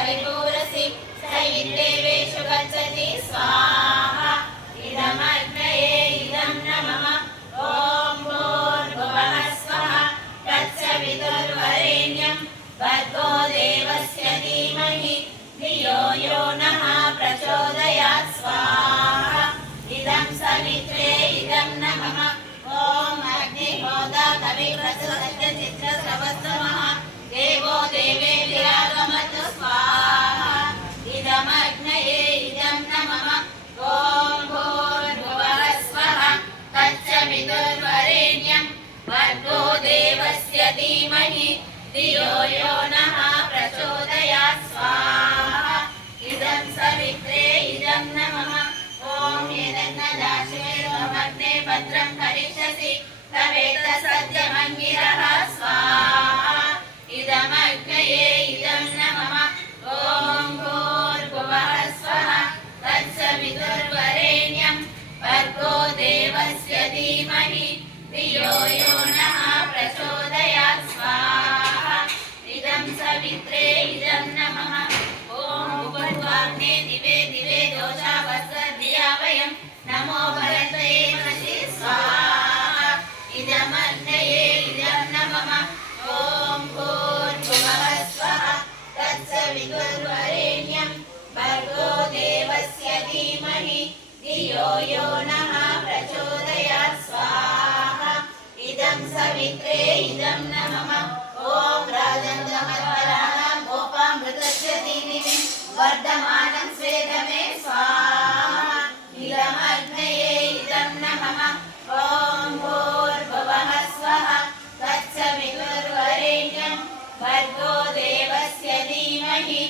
परिपूरसि सयिन्देवेषु गच्छति स्वाहा इदमग्नये इदं न मम ॐ भूर्भुवः स्वः तत्सवितुर्वरेण्यं भर्गो देवस्य धीमहि धियो यो नः प्रचोदयात् स्वाहा इदं सवित्रे इदं न मम ॐ अग्निहोता कविप्रसुतचित्रस्रवस्तमः देवो देवेभिरागमतु स्वाहा इदमग्नये इदं न मम ॐ भूर्भुवः स्वः तत्सवितुर्वरेण्यं भर्गो देवस्य धीमहि धियो यो नः प्रचोदयात् स्वाहा इदं सवित्रे इदं न मम ॐ यदन्नदाशुवेदमग्ने भद्रं करिष्यसि तवेतसद्यमङ्गिरः स्वाहा इदमग्नये इदं न मम ॐ भूर्भुवः स्वः तत्सवितुर्वरेण्यं भर्गो देवस्य धीमहि धियो यो नः प्रचोदयात् स्वाहा इदं सवित्रे इदं नमः ॐ भूर्वाग्ने दिवे दिवे दोषावसर्धिया वयं नमो भरते मनसि स्वाहा इदमग्नये इदं नमः ॐ भूर्भुवः स्वः तत्सवितुर्वरेण्यं भर्गो देवस्य धीमहि धियो यो नः प्रचोदयात् स्वाहा इदं सवित्रे इदं नमः ॐ राजन्दमत्पराणां गोपामृतस्य दीनिमिं वर्धमानं स्वेदमे स्वाहा इदमग्नये इदं नमः ॐ भूर्भुवः स्वः तत्सवितुर्वरेण्यं भर्गो देवस्य धीमहि